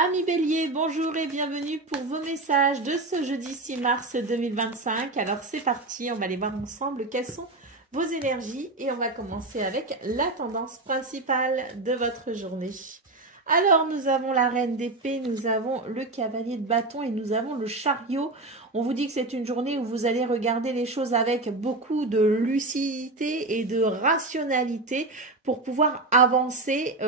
Amis Bélier, bonjour et bienvenue pour vos messages de ce jeudi 6 mars 2025. Alors c'est parti, on va aller voir ensemble quelles sont vos énergies et on va commencer avec la tendance principale de votre journée. Alors nous avons la reine d'épée, nous avons le cavalier de bâton et nous avons le chariot. On vous dit que c'est une journée où vous allez regarder les choses avec beaucoup de lucidité et de rationalité pour pouvoir avancer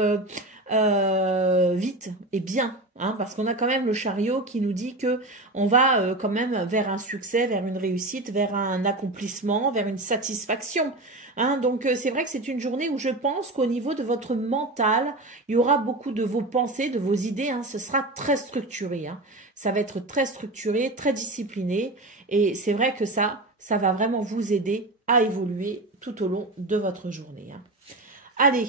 vite et bien, hein, parce qu'on a quand même le chariot qui nous dit que on va quand même vers un succès, vers une réussite, vers un accomplissement, vers une satisfaction. Hein, donc c'est vrai que c'est une journée où je pense qu'au niveau de votre mental, il y aura beaucoup de vos pensées, de vos idées. Hein, ce sera très structuré. Hein. Ça va être très structuré, très discipliné. Et c'est vrai que ça va vraiment vous aider à évoluer tout au long de votre journée. Hein. Allez,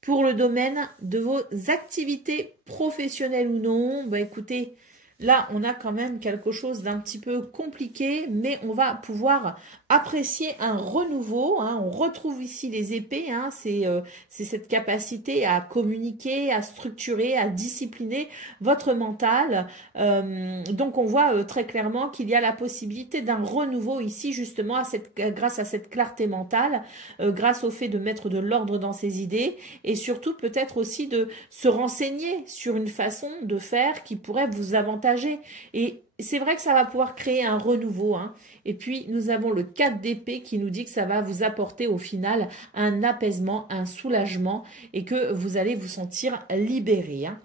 pour le domaine de vos activités professionnelles ou non, bah écoutez, là on a quand même quelque chose d'un petit peu compliqué, mais on va pouvoir apprécier un renouveau. Hein. On retrouve ici les épées, hein. C'est cette capacité à communiquer, à structurer, à discipliner votre mental. Donc on voit très clairement qu'il y a la possibilité d'un renouveau ici justement grâce à cette clarté mentale, grâce au fait de mettre de l'ordre dans ses idées et surtout peut-être aussi de se renseigner sur une façon de faire qui pourrait vous avantager. Et c'est vrai que ça va pouvoir créer un renouveau. Hein. Et puis, nous avons le 4 d'épée qui nous dit que ça va vous apporter au final un apaisement, un soulagement et que vous allez vous sentir libéré. Hein.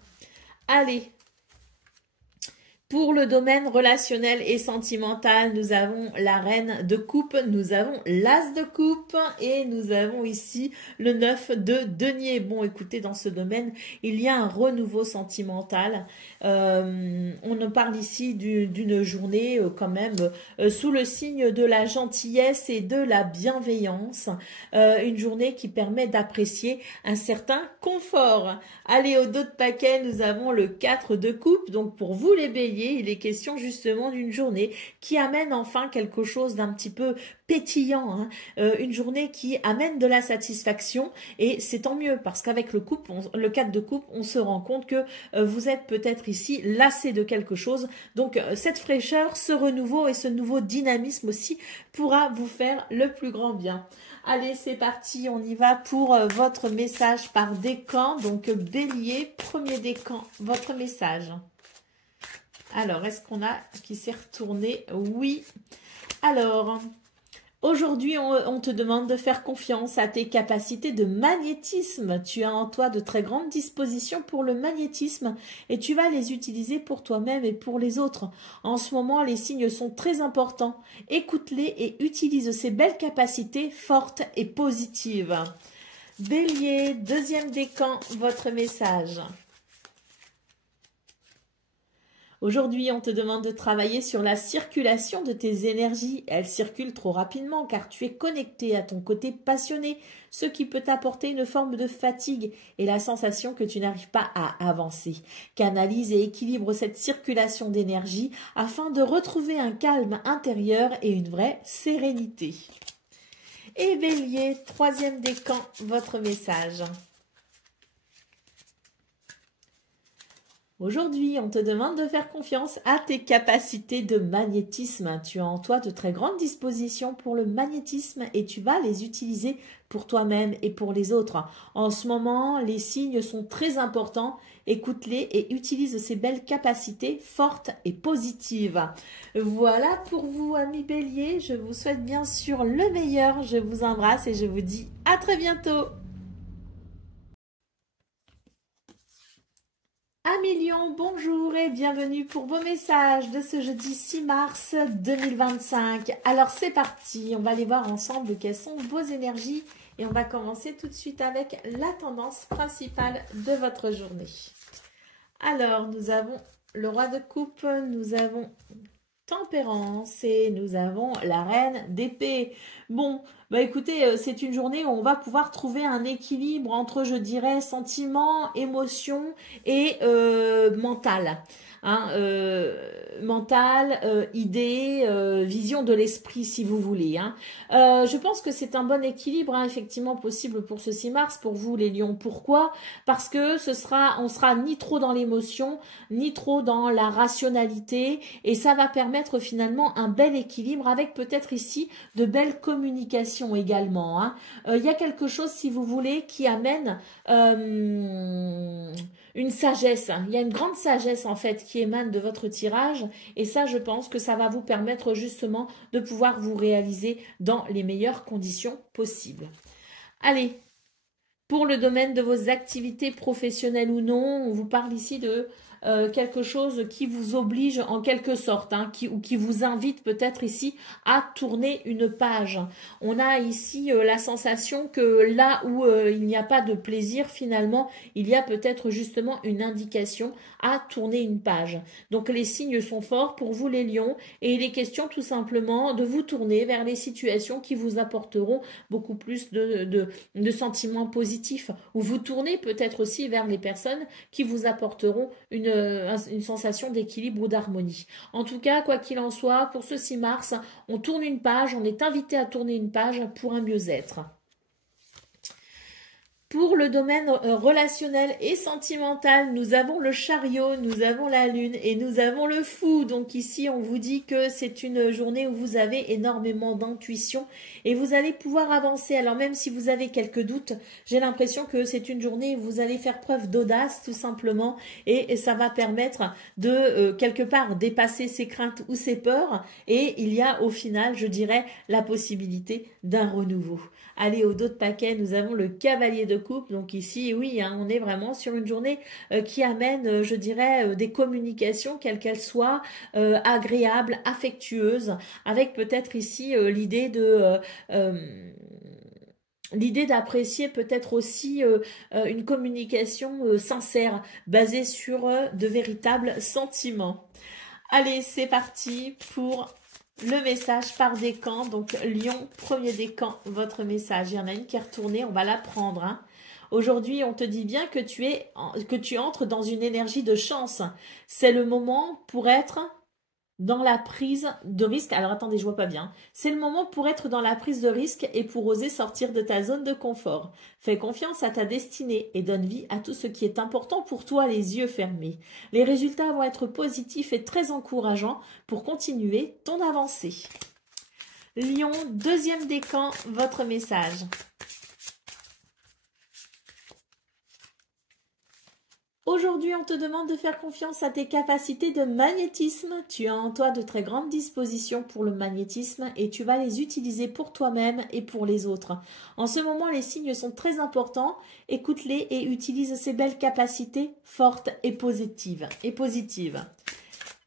Allez, pour le domaine relationnel et sentimental, nous avons la reine de coupe, nous avons l'as de coupe et nous avons ici le 9 de denier. Bon, écoutez, dans ce domaine, il y a un renouveau sentimental. On parle ici d'une journée quand même sous le signe de la gentillesse et de la bienveillance. Une journée qui permet d'apprécier un certain confort. Allez, au dos de paquet, nous avons le 4 de coupe. Donc, pour vous les béliers, il est question justement d'une journée qui amène enfin quelque chose d'un petit peu pétillant, hein. Une journée qui amène de la satisfaction et c'est tant mieux parce qu'avec le 4 de coupe, on se rend compte que vous êtes peut-être ici lassé de quelque chose. Donc cette fraîcheur, ce renouveau et ce nouveau dynamisme aussi pourra vous faire le plus grand bien. Allez, c'est parti, on y va pour votre message par décan. Donc bélier, premier décan, votre message. Alors, est-ce qu'on a qui s'est retourné? Oui. Alors, aujourd'hui, on te demande de faire confiance à tes capacités de magnétisme. Tu as en toi de très grandes dispositions pour le magnétisme et tu vas les utiliser pour toi-même et pour les autres. En ce moment, les signes sont très importants. Écoute-les et utilise ces belles capacités fortes et positives. Bélier, deuxième décan, votre message. Aujourd'hui, on te demande de travailler sur la circulation de tes énergies. Elles circulent trop rapidement car tu es connecté à ton côté passionné, ce qui peut t'apporter une forme de fatigue et la sensation que tu n'arrives pas à avancer. Canalise et équilibre cette circulation d'énergie afin de retrouver un calme intérieur et une vraie sérénité. Et Bélier, troisième décan, votre message. Aujourd'hui, on te demande de faire confiance à tes capacités de magnétisme. Tu as en toi de très grandes dispositions pour le magnétisme et tu vas les utiliser pour toi-même et pour les autres. En ce moment, les signes sont très importants. Écoute-les et utilise ces belles capacités fortes et positives. Voilà pour vous, amis Bélier. Je vous souhaite bien sûr le meilleur. Je vous embrasse et je vous dis à très bientôt. Amis Lion, bonjour et bienvenue pour vos messages de ce jeudi 6 mars 2025. Alors c'est parti, on va aller voir ensemble quelles sont vos énergies et on va commencer tout de suite avec la tendance principale de votre journée. Alors nous avons le roi de coupe, nous avons tempérance et nous avons la reine d'épée. Bon, Bah écoutez, c'est une journée où on va pouvoir trouver un équilibre entre, je dirais, sentiments, émotions et mental. Hein, mental, idée, vision de l'esprit, si vous voulez. Hein. Je pense que c'est un bon équilibre, hein, effectivement, possible pour ce 6 mars, pour vous les lions. Pourquoi? Parce que on sera ni trop dans l'émotion, ni trop dans la rationalité, et ça va permettre finalement un bel équilibre avec peut-être ici de belles communications également. Hein. Y a quelque chose, si vous voulez, qui amène une sagesse. Il y a une grande sagesse en fait qui émane de votre tirage, et ça, je pense que ça va vous permettre justement de pouvoir vous réaliser dans les meilleures conditions possibles. Allez, pour le domaine de vos activités professionnelles ou non, on vous parle ici de quelque chose qui vous oblige en quelque sorte, hein, ou qui vous invite peut-être ici à tourner une page. On a ici la sensation que là où il n'y a pas de plaisir, finalement, il y a peut-être justement une indication à tourner une page. Donc les signes sont forts pour vous les lions, et il est question tout simplement de vous tourner vers les situations qui vous apporteront beaucoup plus de sentiments positifs, ou vous tournez peut-être aussi vers les personnes qui vous apporteront une sensation d'équilibre ou d'harmonie. En tout cas, quoi qu'il en soit, pour ce 6 mars, on tourne une page, on est invité à tourner une page pour un mieux-être. Pour le domaine relationnel et sentimental, nous avons le chariot, nous avons la lune et nous avons le fou. Donc ici, on vous dit que c'est une journée où vous avez énormément d'intuition et vous allez pouvoir avancer. Alors même si vous avez quelques doutes, j'ai l'impression que c'est une journée où vous allez faire preuve d'audace tout simplement, et ça va permettre de quelque part dépasser ses craintes ou ses peurs, et il y a au final, je dirais, la possibilité d'un renouveau. Allez, au dos de paquet, nous avons le cavalier de coupe. Donc ici, oui, hein, on est vraiment sur une journée qui amène, je dirais, des communications, quelles qu'elles soient, agréables, affectueuses, avec peut-être ici l'idée de... l'idée d'apprécier peut-être aussi une communication sincère, basée sur de véritables sentiments. Allez, c'est parti pour le message par décan. Donc Lion, premier décan, votre message. Il y en a une qui est retournée, on va la prendre. Hein. Aujourd'hui, on te dit bien que tu entres dans une énergie de chance. C'est le moment pour être dans la prise de risque. Alors attendez, je vois pas bien. C'est le moment pour être dans la prise de risque et pour oser sortir de ta zone de confort. Fais confiance à ta destinée et donne vie à tout ce qui est important pour toi, les yeux fermés. Les résultats vont être positifs et très encourageants pour continuer ton avancée. Lion, deuxième décan, votre message. Aujourd'hui, on te demande de faire confiance à tes capacités de magnétisme. Tu as en toi de très grandes dispositions pour le magnétisme et tu vas les utiliser pour toi-même et pour les autres. En ce moment, les signes sont très importants. Écoute-les et utilise ces belles capacités fortes et positives.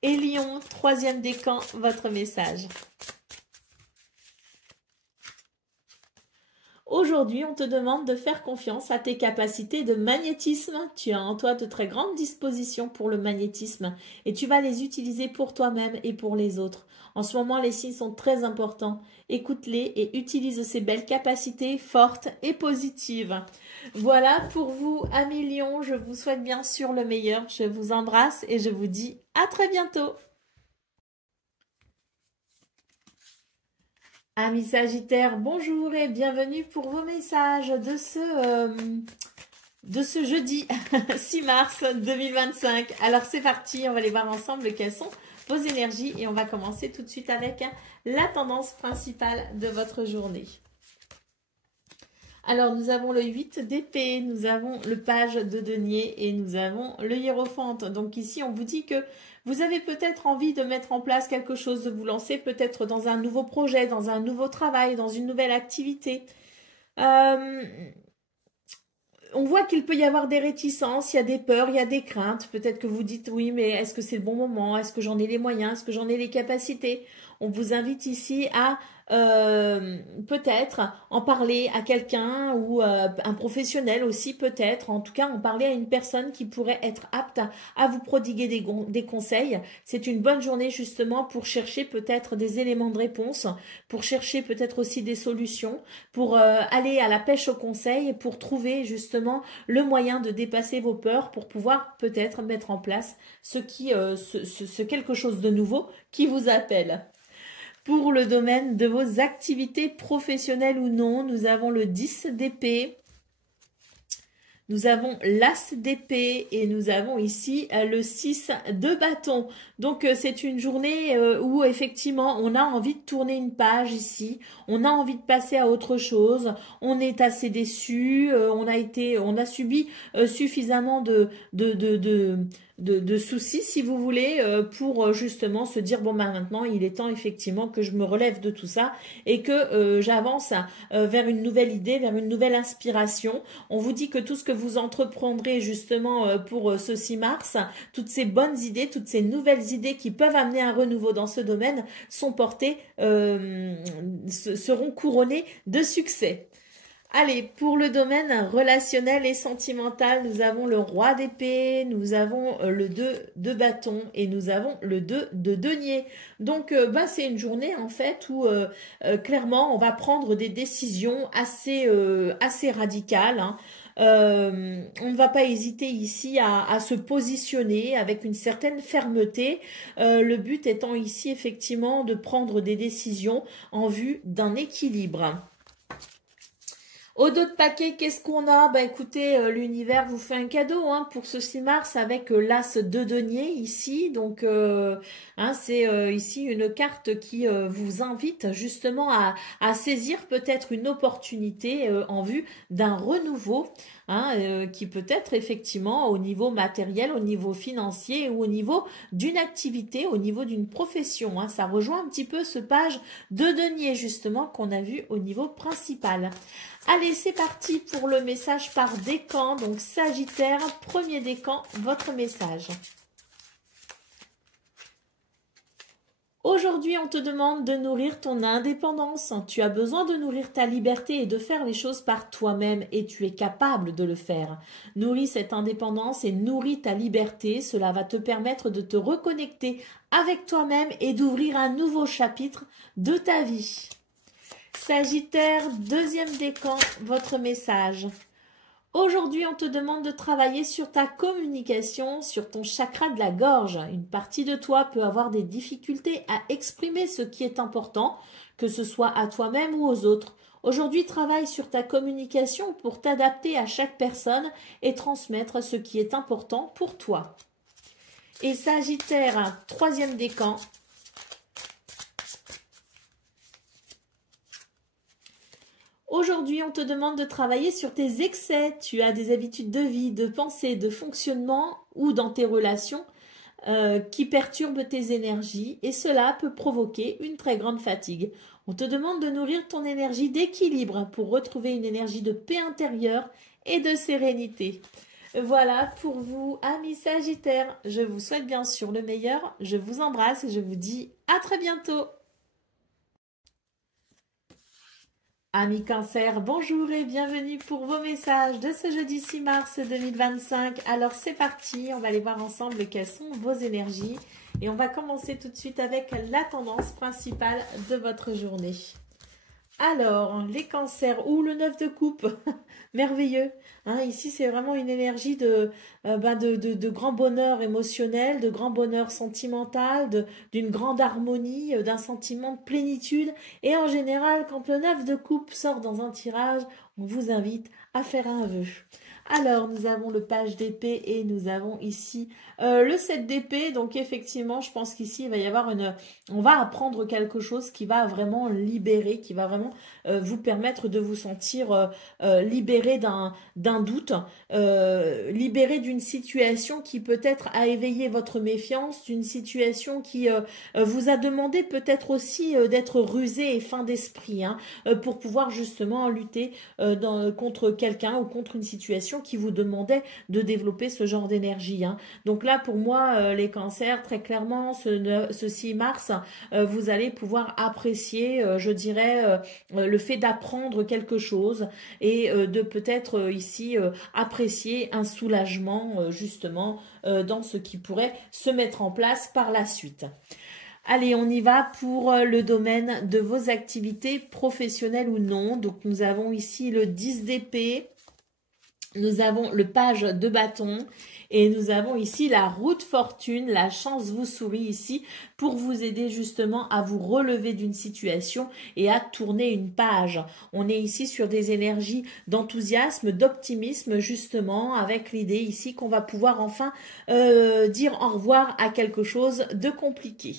Et Lion, troisième décan, votre message. Aujourd'hui, on te demande de faire confiance à tes capacités de magnétisme. Tu as en toi de très grandes dispositions pour le magnétisme et tu vas les utiliser pour toi-même et pour les autres. En ce moment, les signes sont très importants. Écoute-les et utilise ces belles capacités fortes et positives. Voilà pour vous, amis Lions. Je vous souhaite bien sûr le meilleur. Je vous embrasse et je vous dis à très bientôt. Amis Sagittaires, bonjour et bienvenue pour vos messages de ce jeudi 6 mars 2025. Alors c'est parti, on va aller voir ensemble quelles sont vos énergies et on va commencer tout de suite avec la tendance principale de votre journée. Alors, nous avons le 8 d'épée, nous avons le page de denier et nous avons le hiérophante. Donc ici, on vous dit que vous avez peut-être envie de mettre en place quelque chose, de vous lancer peut-être dans un nouveau projet, dans un nouveau travail, dans une nouvelle activité. On voit qu'il peut y avoir des réticences, il y a des peurs, il y a des craintes. Peut-être que vous dites oui, mais est-ce que c'est le bon moment? Est-ce que j'en ai les moyens? Est-ce que j'en ai les capacités? On vous invite ici à peut-être en parler à quelqu'un ou un professionnel aussi peut-être, en tout cas en parler à une personne qui pourrait être apte à vous prodiguer des conseils. C'est une bonne journée justement pour chercher peut-être des éléments de réponse, pour chercher peut-être aussi des solutions, pour aller à la pêche aux conseils, pour trouver justement le moyen de dépasser vos peurs, pour pouvoir peut-être mettre en place ce quelque chose de nouveau qui vous appelle. Pour le domaine de vos activités professionnelles ou non, nous avons le 10 d'épée, nous avons l'as d'épée et nous avons ici le 6 de bâton. Donc c'est une journée où effectivement on a envie de tourner une page ici, on a envie de passer à autre chose, on est assez déçu, on a subi suffisamment de soucis si vous voulez pour justement se dire bon ben maintenant il est temps effectivement que je me relève de tout ça et que j'avance vers une nouvelle idée, vers une nouvelle inspiration. On vous dit que tout ce que vous entreprendrez justement pour ce 6 mars, toutes ces bonnes idées, toutes ces nouvelles idées qui peuvent amener un renouveau dans ce domaine sont portées, seront couronnées de succès. Allez, pour le domaine relationnel et sentimental, nous avons le roi d'épée, nous avons le 2 de bâton et nous avons le 2 de denier. Donc, c'est une journée en fait où clairement on va prendre des décisions assez radicales. Hein. On ne va pas hésiter ici à se positionner avec une certaine fermeté. Le but étant ici effectivement de prendre des décisions en vue d'un équilibre. Au dos de paquet, qu'est-ce qu'on a? Bah écoutez, l'univers vous fait un cadeau hein, pour ce 6 mars avec l'as de denier ici. Donc, c'est ici une carte qui vous invite justement à saisir peut-être une opportunité en vue d'un renouveau. Qui peut être effectivement au niveau matériel, au niveau financier ou au niveau d'une activité, au niveau d'une profession. Hein. Ça rejoint un petit peu ce page de denier justement qu'on a vu au niveau principal. Allez, c'est parti pour le message par décan. Donc Sagittaire, premier décan, votre message. Aujourd'hui, on te demande de nourrir ton indépendance. Tu as besoin de nourrir ta liberté et de faire les choses par toi-même et tu es capable de le faire. Nourris cette indépendance et nourris ta liberté. Cela va te permettre de te reconnecter avec toi-même et d'ouvrir un nouveau chapitre de ta vie. Sagittaire, deuxième décan, votre message. Aujourd'hui, on te demande de travailler sur ta communication, sur ton chakra de la gorge. Une partie de toi peut avoir des difficultés à exprimer ce qui est important, que ce soit à toi-même ou aux autres. Aujourd'hui, travaille sur ta communication pour t'adapter à chaque personne et transmettre ce qui est important pour toi. Et Sagittaire, troisième décan. Aujourd'hui, on te demande de travailler sur tes excès. Tu as des habitudes de vie, de pensée, de fonctionnement ou dans tes relations qui perturbent tes énergies et cela peut provoquer une très grande fatigue. On te demande de nourrir ton énergie d'équilibre pour retrouver une énergie de paix intérieure et de sérénité. Voilà pour vous, amis Sagittaires. Je vous souhaite bien sûr le meilleur. Je vous embrasse et je vous dis à très bientôt. Amis Cancer, bonjour et bienvenue pour vos messages de ce jeudi 6 mars 2025. Alors c'est parti, on va aller voir ensemble quelles sont vos énergies. Et on va commencer tout de suite avec la tendance principale de votre journée. Alors, les cancers ou le 9 de coupe, merveilleux. Hein, ici, c'est vraiment une énergie de grand bonheur émotionnel, de grand bonheur sentimental, d'une grande harmonie, d'un sentiment de plénitude. Et en général, quand le 9 de coupe sort dans un tirage, on vous invite à faire un vœu. Alors, nous avons le page d'épée et nous avons ici le 7 d'épée. Donc, effectivement, je pense qu'ici, il va y avoir on va apprendre quelque chose qui va vraiment libérer, qui va vraiment vous permettre de vous sentir libéré d'un doute, libéré d'une situation qui peut-être a éveillé votre méfiance, d'une situation qui vous a demandé peut-être aussi d'être rusé et fin d'esprit, hein, pour pouvoir justement lutter contre quelqu'un ou contre une situation situation qui vous demandait de développer ce genre d'énergie, hein. Donc là, pour moi, les cancers, très clairement, ce 6 mars, vous allez pouvoir apprécier, je dirais, le fait d'apprendre quelque chose et de peut-être ici apprécier un soulagement, justement, dans ce qui pourrait se mettre en place par la suite. Allez, on y va pour le domaine de vos activités professionnelles ou non. Donc, nous avons ici le 10 d'épée, nous avons le page de bâton et nous avons ici la roue de fortune. La chance vous sourit ici pour vous aider justement à vous relever d'une situation et à tourner une page. On est ici sur des énergies d'enthousiasme, d'optimisme justement, avec l'idée ici qu'on va pouvoir enfin dire au revoir à quelque chose de compliqué.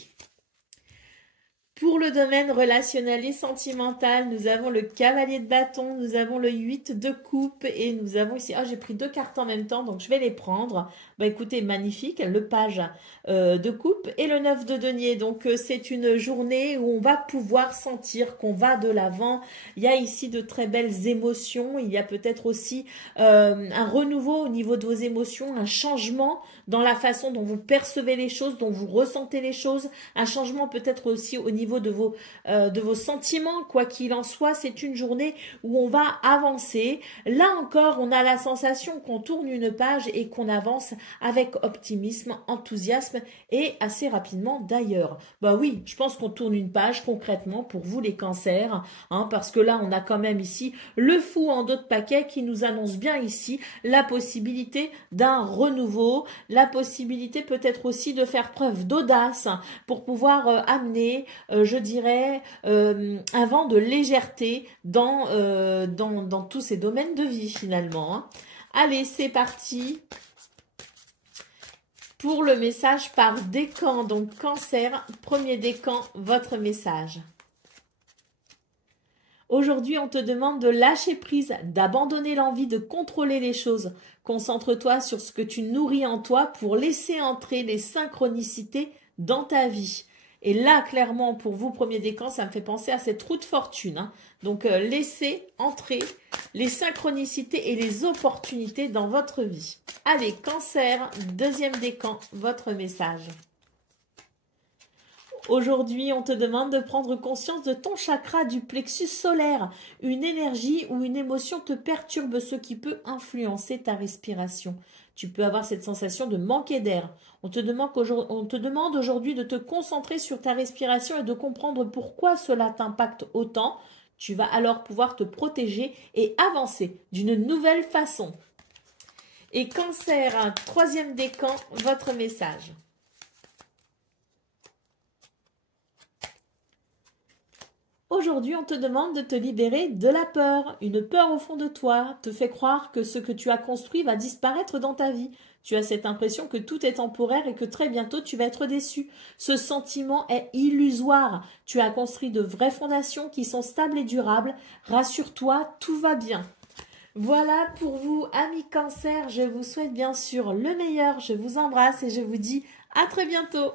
Pour le domaine relationnel et sentimental, nous avons le cavalier de bâton, nous avons le 8 de coupe et nous avons ici, j'ai pris 2 cartes en même temps, donc je vais les prendre. Bah écoutez, magnifique, le page de coupe et le 9 de denier. Donc c'est une journée où on va pouvoir sentir qu'on va de l'avant. Il y a ici de très belles émotions, il y a peut-être aussi un renouveau au niveau de vos émotions, un changement dans la façon dont vous percevez les choses, dont vous ressentez les choses, un changement peut-être aussi au niveau de vos sentiments. Quoi qu'il en soit, c'est une journée où on va avancer. Là encore, on a la sensation qu'on tourne une page et qu'on avance avec optimisme, enthousiasme et assez rapidement d'ailleurs. Bah oui, je pense qu'on tourne une page concrètement pour vous les cancers, hein, parce que là, on a quand même ici le fou en d'autres paquets qui nous annonce bien ici la possibilité d'un renouveau, la possibilité peut-être aussi de faire preuve d'audace pour pouvoir amener je dirais, un vent de légèreté dans tous ces domaines de vie finalement, hein. Allez, c'est parti pour le message par décan. Donc, cancer, premier décan, votre message. Aujourd'hui, on te demande de lâcher prise, d'abandonner l'envie de contrôler les choses. Concentre-toi sur ce que tu nourris en toi pour laisser entrer les synchronicités dans ta vie. Et là, clairement, pour vous, premier décan, ça me fait penser à cette roue de fortune, hein. Donc, laissez entrer les synchronicités et les opportunités dans votre vie. Allez, cancer, deuxième décan, votre message. Aujourd'hui, on te demande de prendre conscience de ton chakra du plexus solaire. Une énergie ou une émotion te perturbe, ce qui peut influencer ta respiration. Tu peux avoir cette sensation de manquer d'air. On te demande aujourd'hui de te concentrer sur ta respiration et de comprendre pourquoi cela t'impacte autant. Tu vas alors pouvoir te protéger et avancer d'une nouvelle façon. Et cancer, troisième décan, votre message. Aujourd'hui, on te demande de te libérer de la peur. Une peur au fond de toi te fait croire que ce que tu as construit va disparaître dans ta vie. Tu as cette impression que tout est temporaire et que très bientôt tu vas être déçu. Ce sentiment est illusoire. Tu as construit de vraies fondations qui sont stables et durables. Rassure-toi, tout va bien. Voilà pour vous, amis cancer. Je vous souhaite bien sûr le meilleur. Je vous embrasse et je vous dis à très bientôt.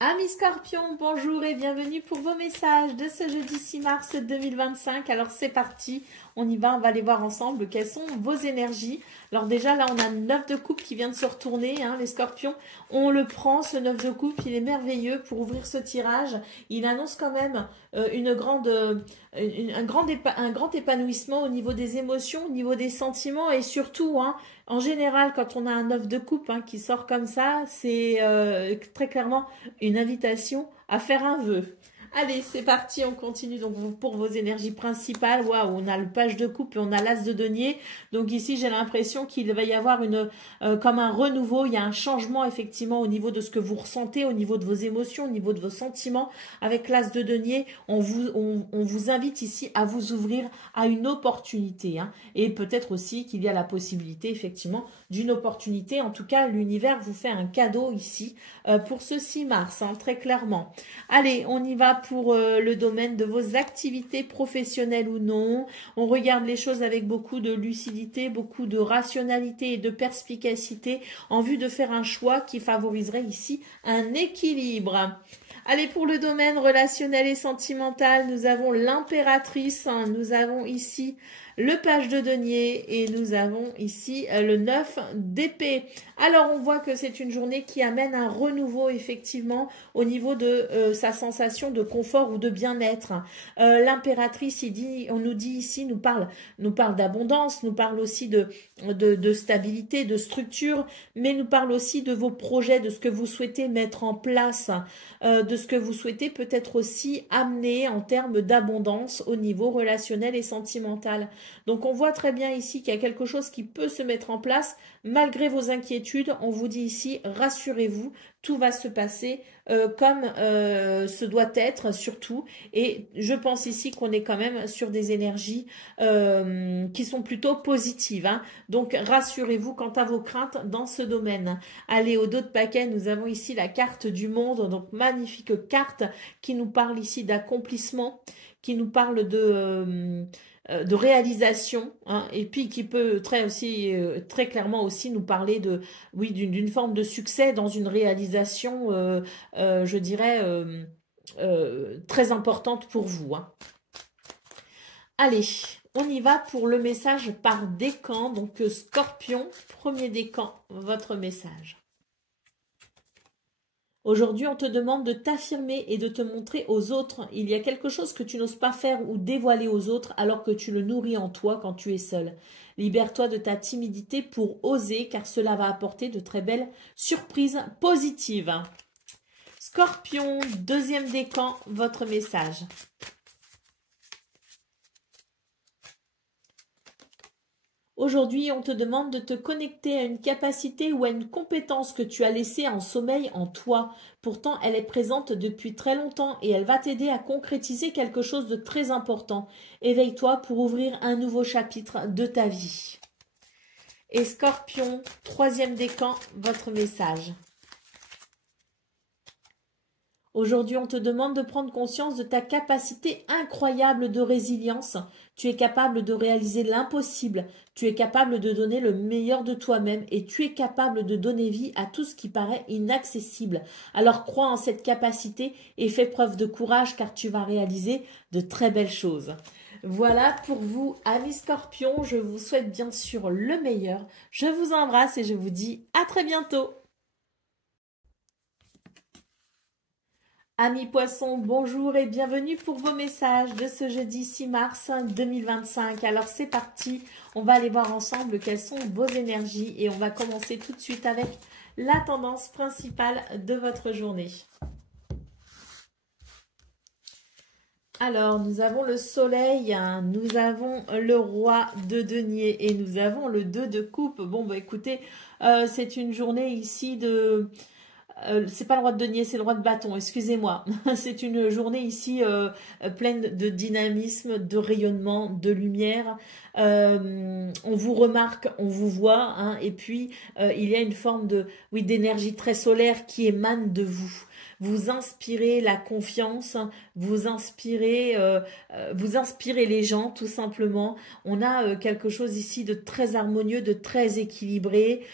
Amis Scorpions, bonjour et bienvenue pour vos messages de ce jeudi 6 mars 2025. Alors c'est parti, on y va, on va aller voir ensemble quelles sont vos énergies. Alors déjà là on a le 9 de coupe qui vient de se retourner, hein, les Scorpions. On le prend ce 9 de coupe, il est merveilleux pour ouvrir ce tirage. Il annonce quand même un grand épanouissement au niveau des émotions, au niveau des sentiments et surtout, hein, en général, quand on a un 9 de coupe qui sort comme ça, c'est très clairement une invitation à faire un vœu. Allez, c'est parti, on continue donc pour vos énergies principales. Waouh, on a le page de coupe et on a l'as de denier. Donc ici, j'ai l'impression qu'il va y avoir comme un renouveau. Il y a un changement effectivement au niveau de ce que vous ressentez, au niveau de vos émotions, au niveau de vos sentiments. Avec l'as de denier, on vous invite ici à vous ouvrir à une opportunité, hein. Et peut-être aussi qu'il y a la possibilité effectivement d'une opportunité. En tout cas, l'univers vous fait un cadeau ici pour ce 6 mars, hein, très clairement. Allez, on y va pour le domaine de vos activités professionnelles ou non. On regarde les choses avec beaucoup de lucidité, beaucoup de rationalité et de perspicacité en vue de faire un choix qui favoriserait ici un équilibre. Allez, pour le domaine relationnel et sentimental, nous avons l'impératrice, nous avons ici le page de denier et nous avons ici le 9 d'épée. Alors on voit que c'est une journée qui amène un renouveau effectivement au niveau de sa sensation de confort ou de bien-être. L'impératrice, on nous dit ici, nous parle d'abondance, nous parle aussi de stabilité, de structure, mais nous parle aussi de vos projets, de ce que vous souhaitez mettre en place, de ce que vous souhaitez peut-être aussi amener en termes d'abondance au niveau relationnel et sentimental. Donc on voit très bien ici qu'il y a quelque chose qui peut se mettre en place malgré vos inquiétudes. On vous dit ici, rassurez-vous, tout va se passer comme ce doit être surtout. Et je pense ici qu'on est quand même sur des énergies qui sont plutôt positives. Hein. Donc rassurez-vous quant à vos craintes dans ce domaine. Allez, au dos de paquet, nous avons ici la carte du monde. Donc magnifique carte qui nous parle ici d'accomplissement, qui nous parle de réalisation, hein, et puis qui peut très clairement aussi nous parler d'une forme de succès dans une réalisation, je dirais, très importante pour vous. Hein. Allez, on y va pour le message par décan. Donc Scorpion, premier décan, votre message. Aujourd'hui, on te demande de t'affirmer et de te montrer aux autres. Il y a quelque chose que tu n'oses pas faire ou dévoiler aux autres alors que tu le nourris en toi quand tu es seul. Libère-toi de ta timidité pour oser car cela va apporter de très belles surprises positives. Scorpion, deuxième décan, votre message. Aujourd'hui, on te demande de te connecter à une capacité ou à une compétence que tu as laissée en sommeil en toi. Pourtant, elle est présente depuis très longtemps et elle va t'aider à concrétiser quelque chose de très important. Éveille-toi pour ouvrir un nouveau chapitre de ta vie. Et Scorpion, troisième décan, votre message. Aujourd'hui, on te demande de prendre conscience de ta capacité incroyable de résilience. Tu es capable de réaliser l'impossible. Tu es capable de donner le meilleur de toi-même et tu es capable de donner vie à tout ce qui paraît inaccessible. Alors crois en cette capacité et fais preuve de courage car tu vas réaliser de très belles choses. Voilà pour vous, amis Scorpions. Je vous souhaite bien sûr le meilleur. Je vous embrasse et je vous dis à très bientôt. Amis poissons, bonjour et bienvenue pour vos messages de ce jeudi 6 mars 2025. Alors c'est parti, on va aller voir ensemble quelles sont vos énergies et on va commencer tout de suite avec la tendance principale de votre journée. Alors, nous avons le soleil, nous avons le roi de denier et nous avons le 2 de coupe. Bon, bah écoutez, c'est une journée ici de... c'est pas le roi de denier, c'est le roi de bâton, excusez-moi. C'est une journée ici pleine de dynamisme, de rayonnement, de lumière. On vous remarque, on vous voit, hein, et puis il y a une forme d'énergie très solaire qui émane de vous. Vous inspirez la confiance, vous inspirez les gens tout simplement. On a quelque chose ici de très harmonieux, de très équilibré.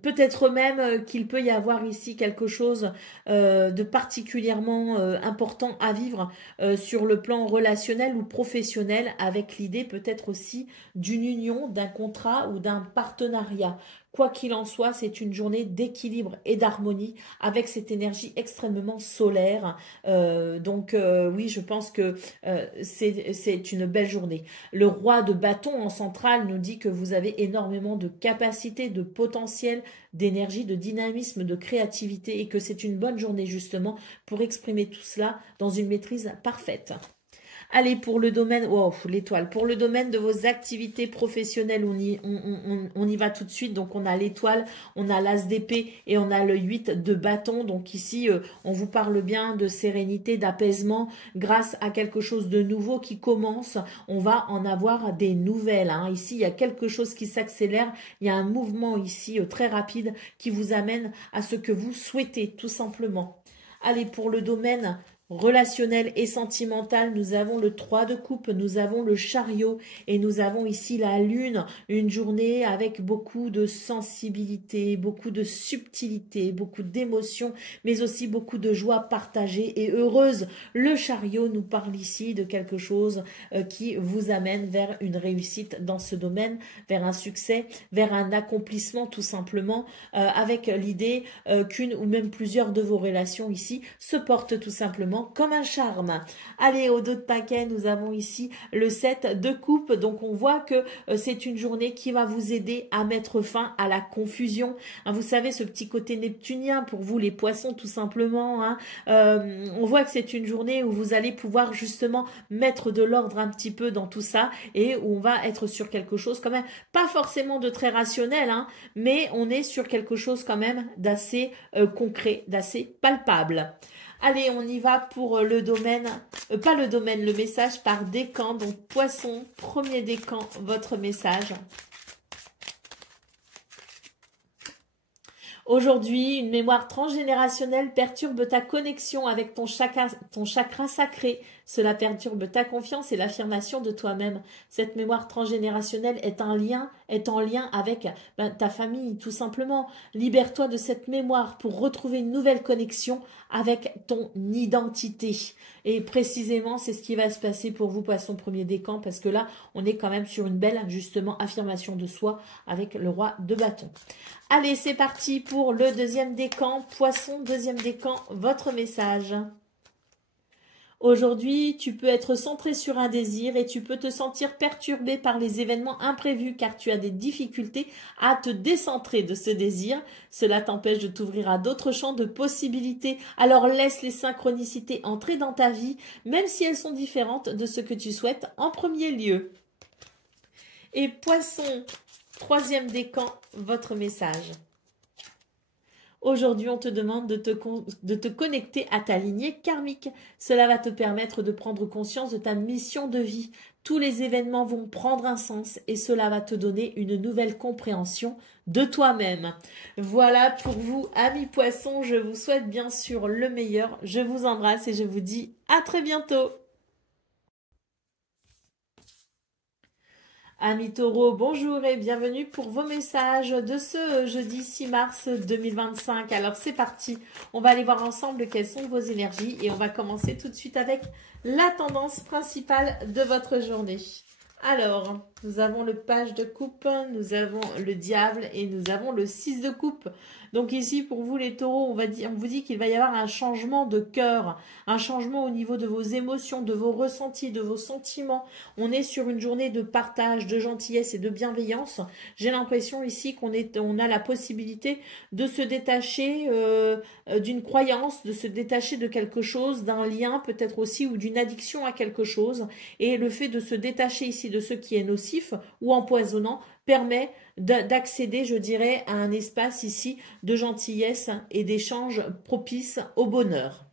Peut-être même qu'il peut y avoir ici quelque chose de particulièrement important à vivre sur le plan relationnel ou professionnel, avec l'idée peut-être aussi d'une union, d'un contrat ou d'un partenariat. Quoi qu'il en soit, c'est une journée d'équilibre et d'harmonie avec cette énergie extrêmement solaire. Oui, je pense que c'est une belle journée. Le roi de bâton en centrale nous dit que vous avez énormément de capacités, de potentiel, d'énergie, de dynamisme, de créativité et que c'est une bonne journée justement pour exprimer tout cela dans une maîtrise parfaite. Allez, pour le domaine, oh, l'étoile, pour le domaine de vos activités professionnelles, on y va tout de suite. Donc, on a l'étoile, on a l'as d'épée et on a le 8 de bâton. Donc, ici, on vous parle bien de sérénité, d'apaisement grâce à quelque chose de nouveau qui commence. On va en avoir des nouvelles. Hein. Ici, il y a quelque chose qui s'accélère. Il y a un mouvement ici très rapide qui vous amène à ce que vous souhaitez, tout simplement. Allez, pour le domaine relationnel et sentimental, nous avons le 3 de coupe, nous avons le chariot et nous avons ici la lune, une journée avec beaucoup de sensibilité, beaucoup de subtilité, beaucoup d'émotions, mais aussi beaucoup de joie partagée et heureuse. Le chariot nous parle ici de quelque chose qui vous amène vers une réussite dans ce domaine, vers un succès, vers un accomplissement tout simplement, avec l'idée qu'une ou même plusieurs de vos relations ici se portent tout simplement comme un charme. Allez, au dos de paquet, nous avons ici le 7 de coupe. Donc, on voit que c'est une journée qui va vous aider à mettre fin à la confusion. Hein, vous savez, ce petit côté neptunien pour vous, les poissons, tout simplement. Hein, on voit que c'est une journée où vous allez pouvoir justement mettre de l'ordre un petit peu dans tout ça et où on va être sur quelque chose quand même, pas forcément de très rationnel, hein, mais on est sur quelque chose quand même d'assez concret, d'assez palpable. Allez, on y va pour le domaine, pas le domaine, le message par décan. Donc, poisson, premier décan, votre message. Aujourd'hui, une mémoire transgénérationnelle perturbe ta connexion avec ton chakra sacré. Cela perturbe ta confiance et l'affirmation de toi-même. Cette mémoire transgénérationnelle est en lien avec ta famille, tout simplement. Libère-toi de cette mémoire pour retrouver une nouvelle connexion avec ton identité. Et précisément, c'est ce qui va se passer pour vous, poisson premier décan, parce que là, on est quand même sur une belle, justement, affirmation de soi avec le roi de bâton. Allez, c'est parti pour le deuxième décan. Poisson, deuxième décan, votre message. Aujourd'hui, tu peux être centré sur un désir et tu peux te sentir perturbé par les événements imprévus car tu as des difficultés à te décentrer de ce désir. Cela t'empêche de t'ouvrir à d'autres champs de possibilités. Alors laisse les synchronicités entrer dans ta vie, même si elles sont différentes de ce que tu souhaites en premier lieu. Et poisson, troisième décan, votre message. Aujourd'hui, on te demande de te connecter à ta lignée karmique. Cela va te permettre de prendre conscience de ta mission de vie. Tous les événements vont prendre un sens et cela va te donner une nouvelle compréhension de toi-même. Voilà pour vous, amis poissons. Je vous souhaite bien sûr le meilleur. Je vous embrasse et je vous dis à très bientôt. Amis taureaux, bonjour et bienvenue pour vos messages de ce jeudi 6 mars 2025. Alors c'est parti, on va aller voir ensemble quelles sont vos énergies et on va commencer tout de suite avec la tendance principale de votre journée. Alors, nous avons le page de coupe, nous avons le diable et nous avons le 6 de coupe. Donc ici, pour vous les taureaux, on vous dit qu'il va y avoir un changement de cœur, un changement au niveau de vos émotions, de vos ressentis, de vos sentiments. On est sur une journée de partage, de gentillesse et de bienveillance. J'ai l'impression ici qu'on a la possibilité de se détacher d'une croyance, de se détacher de quelque chose, d'un lien peut-être aussi ou d'une addiction à quelque chose. Et le fait de se détacher ici de ce qui est nocif ou empoisonnant permet d'accéder, je dirais, à un espace ici de gentillesse et d'échange propice au bonheur.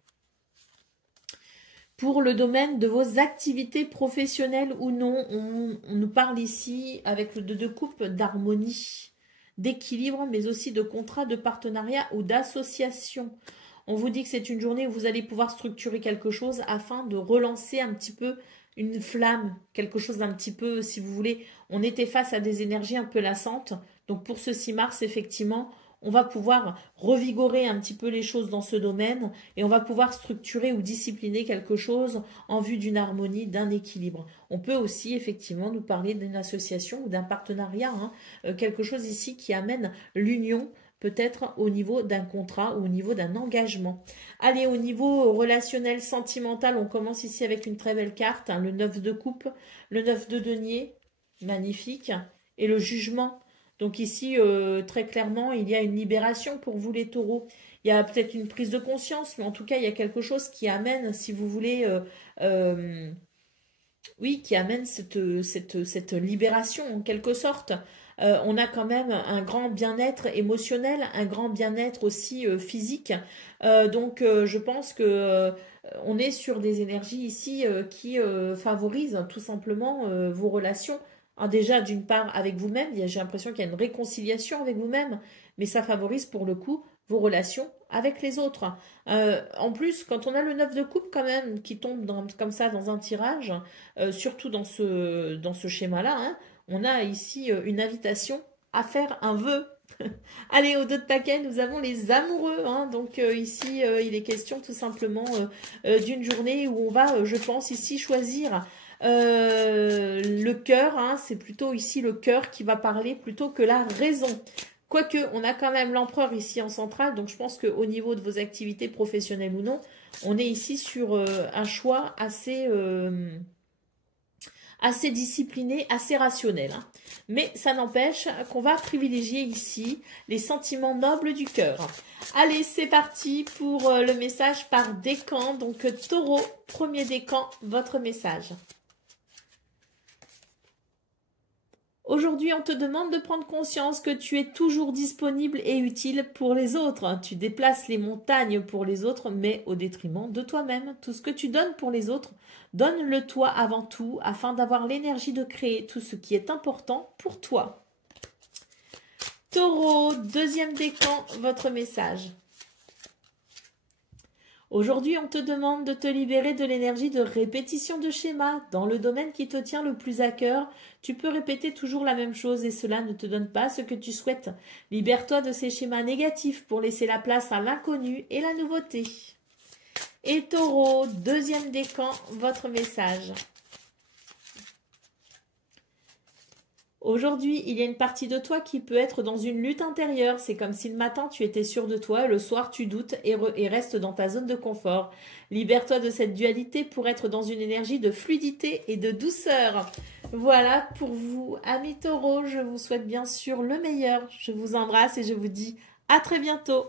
Pour le domaine de vos activités professionnelles ou non, on nous parle ici avec le 2 de coupe d'harmonie, d'équilibre, mais aussi de contrat, de partenariat ou d'association. On vous dit que c'est une journée où vous allez pouvoir structurer quelque chose afin de relancer un petit peu une flamme, quelque chose d'un petit peu, si vous voulez, on était face à des énergies un peu lassantes. Donc pour ce 6 mars, effectivement, on va pouvoir revigorer un petit peu les choses dans ce domaine et on va pouvoir structurer ou discipliner quelque chose en vue d'une harmonie, d'un équilibre. On peut aussi effectivement nous parler d'une association ou d'un partenariat, hein, quelque chose ici qui amène l'union peut-être au niveau d'un contrat ou au niveau d'un engagement. Allez, au niveau relationnel, sentimental, on commence ici avec une très belle carte, hein, le 9 de coupe, le 9 de denier, magnifique, et le jugement. Donc ici, très clairement, il y a une libération pour vous les taureaux. Il y a peut-être une prise de conscience, mais en tout cas, il y a quelque chose qui amène, si vous voulez, oui, qui amène cette libération en quelque sorte. On a quand même un grand bien-être émotionnel, un grand bien-être aussi physique. Donc, je pense que on est sur des énergies ici qui favorisent tout simplement vos relations. Alors déjà, d'une part, avec vous-même, j'ai l'impression qu'il y a une réconciliation avec vous-même, mais ça favorise pour le coup vos relations avec les autres. En plus, quand on a le 9 de coupe quand même qui tombe comme ça dans un tirage, surtout dans ce schéma-là, hein, on a ici une invitation à faire un vœu. Allez, au dos de paquet, nous avons les amoureux. Hein, donc ici, il est question tout simplement d'une journée où on va, je pense, ici choisir le cœur. Hein, c'est plutôt ici le cœur qui va parler plutôt que la raison. Quoique, on a quand même l'empereur ici en centrale, donc je pense qu'au niveau de vos activités professionnelles ou non, on est ici sur un choix assez discipliné, assez rationnel. Hein. Mais ça n'empêche qu'on va privilégier ici les sentiments nobles du cœur. Allez, c'est parti pour le message par décan. Donc, Taureau, premier décan, votre message. Aujourd'hui, on te demande de prendre conscience que tu es toujours disponible et utile pour les autres. Tu déplaces les montagnes pour les autres, mais au détriment de toi-même. Tout ce que tu donnes pour les autres, donne-le toi avant tout, afin d'avoir l'énergie de créer tout ce qui est important pour toi. Taureau, deuxième décan, votre message. Aujourd'hui, on te demande de te libérer de l'énergie de répétition de schémas. Dans le domaine qui te tient le plus à cœur, tu peux répéter toujours la même chose et cela ne te donne pas ce que tu souhaites. Libère-toi de ces schémas négatifs pour laisser la place à l'inconnu et la nouveauté. Et Taureau, deuxième décan, votre message. Aujourd'hui, il y a une partie de toi qui peut être dans une lutte intérieure. C'est comme si le matin, tu étais sûr de toi, et le soir, tu doutes et restes dans ta zone de confort. Libère-toi de cette dualité pour être dans une énergie de fluidité et de douceur. Voilà pour vous, amis taureaux. Je vous souhaite bien sûr le meilleur. Je vous embrasse et je vous dis à très bientôt.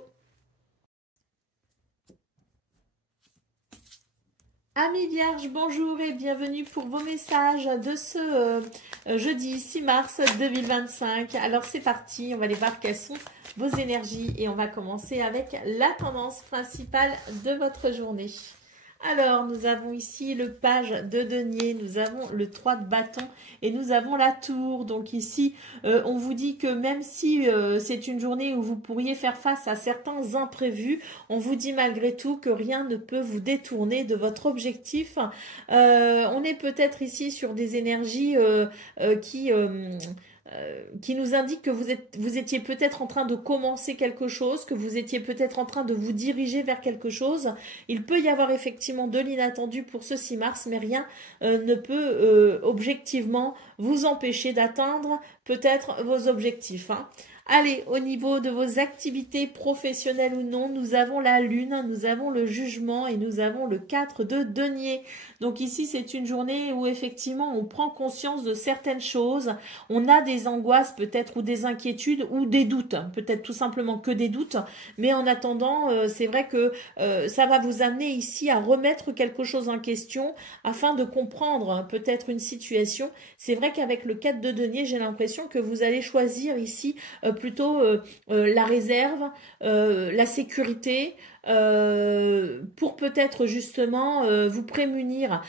Amis vierges, bonjour et bienvenue pour vos messages de ce jeudi 6 mars 2025. Alors c'est parti, on va aller voir quelles sont vos énergies et on va commencer avec la tendance principale de votre journée. Alors, nous avons ici le page de denier, nous avons le 3 de bâton et nous avons la tour. Donc ici, on vous dit que même si c'est une journée où vous pourriez faire face à certains imprévus, on vous dit malgré tout que rien ne peut vous détourner de votre objectif. On est peut-être ici sur des énergies qui nous indique que vous étiez peut-être en train de commencer quelque chose, que vous étiez peut-être en train de vous diriger vers quelque chose. Il peut y avoir effectivement de l'inattendu pour ce 6 mars, mais rien ne peut objectivement vous empêcher d'atteindre peut-être vos objectifs. Hein. Allez, au niveau de vos activités professionnelles ou non, nous avons la lune, nous avons le jugement et nous avons le 4 de denier. Donc ici, c'est une journée où effectivement, on prend conscience de certaines choses. On a des angoisses peut-être ou des inquiétudes ou des doutes. Peut-être tout simplement que des doutes. Mais en attendant, c'est vrai que ça va vous amener ici à remettre quelque chose en question afin de comprendre peut-être une situation. C'est vrai qu'avec le 4 de denier, j'ai l'impression que vous allez choisir ici plutôt la réserve, la sécurité, pour peut-être justement vous prémunir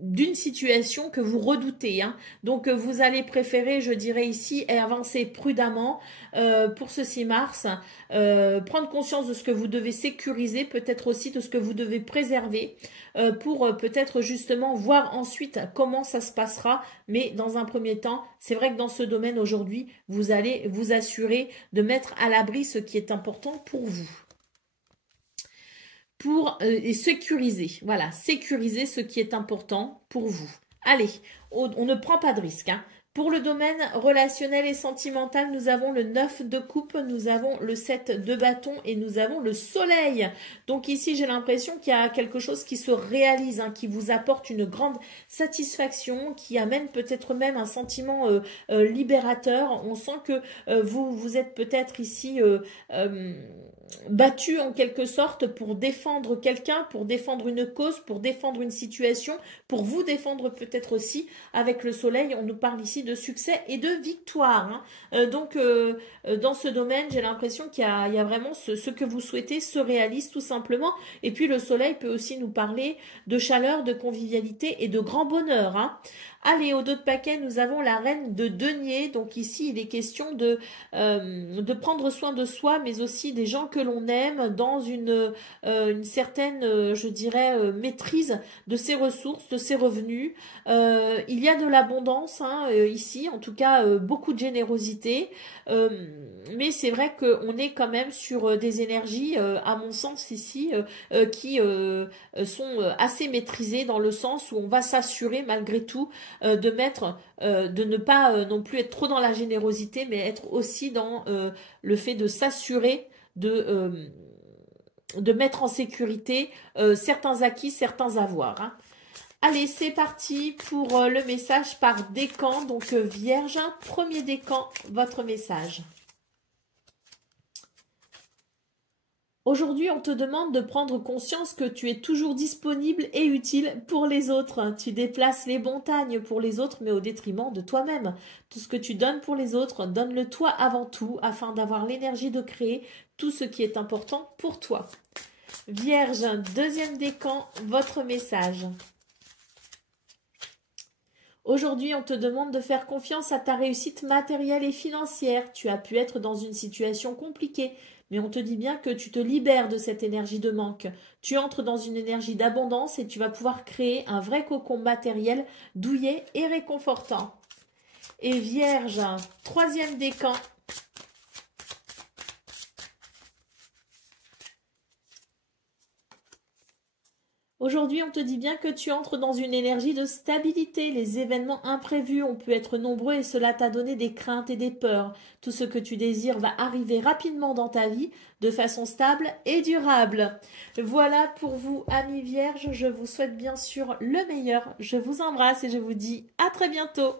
d'une situation que vous redoutez. Hein. Donc, vous allez préférer, je dirais ici, avancer prudemment pour ce 6 mars, prendre conscience de ce que vous devez sécuriser, peut-être aussi de ce que vous devez préserver, pour peut-être justement voir ensuite comment ça se passera. Mais dans un premier temps, c'est vrai que dans ce domaine aujourd'hui, vous allez vous assurer de mettre à l'abri ce qui est important pour vous. Et sécuriser, voilà, sécuriser ce qui est important pour vous. Allez, on ne prend pas de risque. Hein. Pour le domaine relationnel et sentimental, nous avons le 9 de coupe, nous avons le 7 de bâton et nous avons le soleil. Donc ici, j'ai l'impression qu'il y a quelque chose qui se réalise, hein, qui vous apporte une grande satisfaction, qui amène peut-être même un sentiment libérateur. On sent que vous êtes peut-être ici battu en quelque sorte pour défendre quelqu'un, pour défendre une cause, pour défendre une situation, pour vous défendre peut-être aussi. Avec le soleil, on nous parle ici de succès et de victoire. Hein. Donc, dans ce domaine, j'ai l'impression qu'il y a vraiment ce que vous souhaitez se réalise tout simplement. Et puis, le soleil peut aussi nous parler de chaleur, de convivialité et de grand bonheur. Hein. Allez, au dos de paquet, nous avons la reine de denier. Donc ici, il est question de prendre soin de soi, mais aussi des gens que l'on aime dans une certaine, je dirais, maîtrise de ses ressources, de ses revenus. Il y a de l'abondance hein, ici, en tout cas beaucoup de générosité. Mais c'est vrai qu'on est quand même sur des énergies, à mon sens ici, qui sont assez maîtrisées dans le sens où on va s'assurer malgré tout de ne pas non plus être trop dans la générosité, mais être aussi dans le fait de s'assurer de mettre en sécurité certains acquis, certains avoirs. Hein. Allez, c'est parti pour le message par décan. Donc, Vierge, premier décan, votre message. Aujourd'hui, on te demande de prendre conscience que tu es toujours disponible et utile pour les autres. Tu déplaces les montagnes pour les autres, mais au détriment de toi-même. Tout ce que tu donnes pour les autres, donne-le toi avant tout, afin d'avoir l'énergie de créer tout ce qui est important pour toi. Vierge, deuxième décan, votre message. Aujourd'hui, on te demande de faire confiance à ta réussite matérielle et financière. Tu as pu être dans une situation compliquée, mais on te dit bien que tu te libères de cette énergie de manque. Tu entres dans une énergie d'abondance et tu vas pouvoir créer un vrai cocon matériel douillet et réconfortant. Et Vierge, troisième décan. Aujourd'hui, on te dit bien que tu entres dans une énergie de stabilité. Les événements imprévus ont pu être nombreux et cela t'a donné des craintes et des peurs. Tout ce que tu désires va arriver rapidement dans ta vie de façon stable et durable. Voilà pour vous, amis vierges. Je vous souhaite bien sûr le meilleur. Je vous embrasse et je vous dis à très bientôt.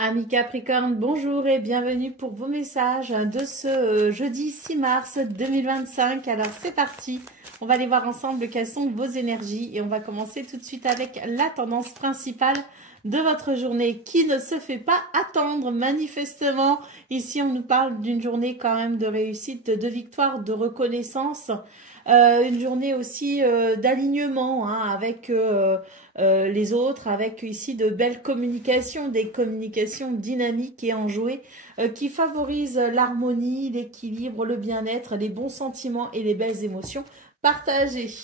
Amis Capricorne, bonjour et bienvenue pour vos messages de ce jeudi 6 mars 2025. Alors c'est parti, on va aller voir ensemble quelles sont vos énergies et on va commencer tout de suite avec la tendance principale de votre journée qui ne se fait pas attendre manifestement. Ici on nous parle d'une journée quand même de réussite, de victoire, de reconnaissance. Une journée aussi d'alignement hein, avec les autres, avec ici de belles communications, des communications dynamiques et enjouées qui favorisent l'harmonie, l'équilibre, le bien-être, les bons sentiments et les belles émotions partagées.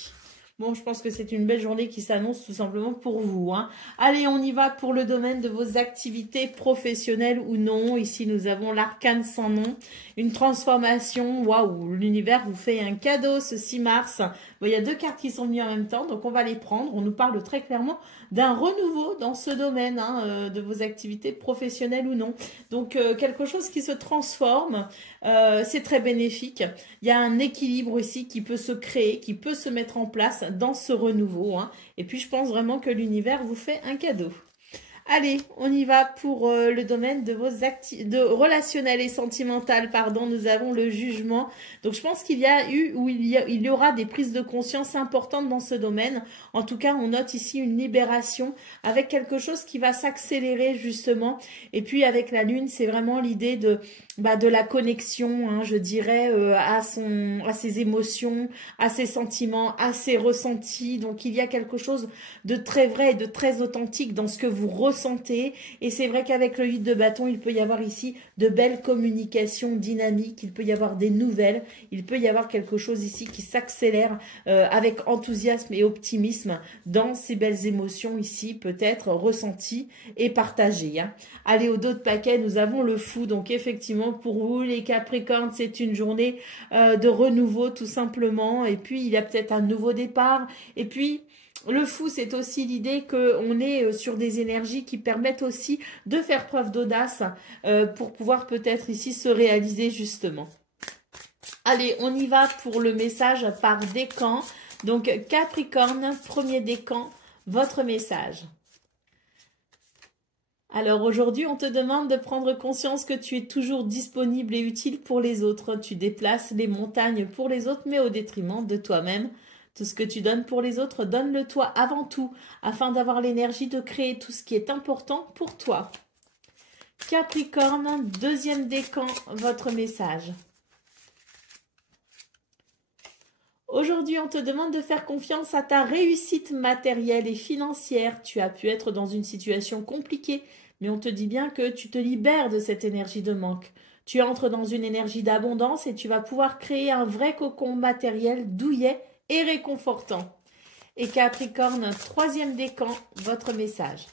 Bon, je pense que c'est une belle journée qui s'annonce tout simplement pour vous. Hein. Allez, on y va pour le domaine de vos activités professionnelles ou non. Ici, nous avons l'arcane sans nom, une transformation. Waouh, l'univers vous fait un cadeau ce 6 mars. Bon, il y a deux cartes qui sont venues en même temps, donc on va les prendre. On nous parle très clairement d'un renouveau dans ce domaine hein, de vos activités professionnelles ou non. Donc, quelque chose qui se transforme, c'est très bénéfique. Il y a un équilibre ici qui peut se créer, qui peut se mettre en place dans ce renouveau. Hein. Et puis, je pense vraiment que l'univers vous fait un cadeau. Allez, on y va pour le domaine de vos relationnel et sentimental. Pardon, nous avons le jugement. Donc, je pense qu'il y a eu ou il y aura des prises de conscience importantes dans ce domaine. En tout cas, on note ici une libération avec quelque chose qui va s'accélérer justement. Et puis, avec la lune, c'est vraiment l'idée de la connexion, hein, je dirais, à ses émotions, à ses sentiments, à ses ressentis. Donc, il y a quelque chose de très vrai et de très authentique dans ce que vous ressentez. Et c'est vrai qu'avec le 8 de bâton, il peut y avoir ici de belles communications dynamiques, il peut y avoir des nouvelles, il peut y avoir quelque chose ici qui s'accélère avec enthousiasme et optimisme dans ces belles émotions ici, peut-être ressenties et partagées. Hein. Allez, au dos de paquet, nous avons le fou. Donc effectivement, pour vous les Capricornes, c'est une journée de renouveau tout simplement. Et puis, il y a peut-être un nouveau départ. Et puis, le fou, c'est aussi l'idée qu'on est sur des énergies qui permettent aussi de faire preuve d'audace pour pouvoir peut-être ici se réaliser justement. Allez, on y va pour le message par décan. Donc Capricorne, premier décan, votre message. Alors aujourd'hui, on te demande de prendre conscience que tu es toujours disponible et utile pour les autres. Tu déplaces les montagnes pour les autres, mais au détriment de toi-même. Tout ce que tu donnes pour les autres, donne-le toi avant tout, afin d'avoir l'énergie de créer tout ce qui est important pour toi. Capricorne, deuxième décan, votre message. Aujourd'hui, on te demande de faire confiance à ta réussite matérielle et financière. Tu as pu être dans une situation compliquée, mais on te dit bien que tu te libères de cette énergie de manque. Tu entres dans une énergie d'abondance et tu vas pouvoir créer un vrai cocon matériel douillet et réconfortant. Et Capricorne, troisième décan, votre message.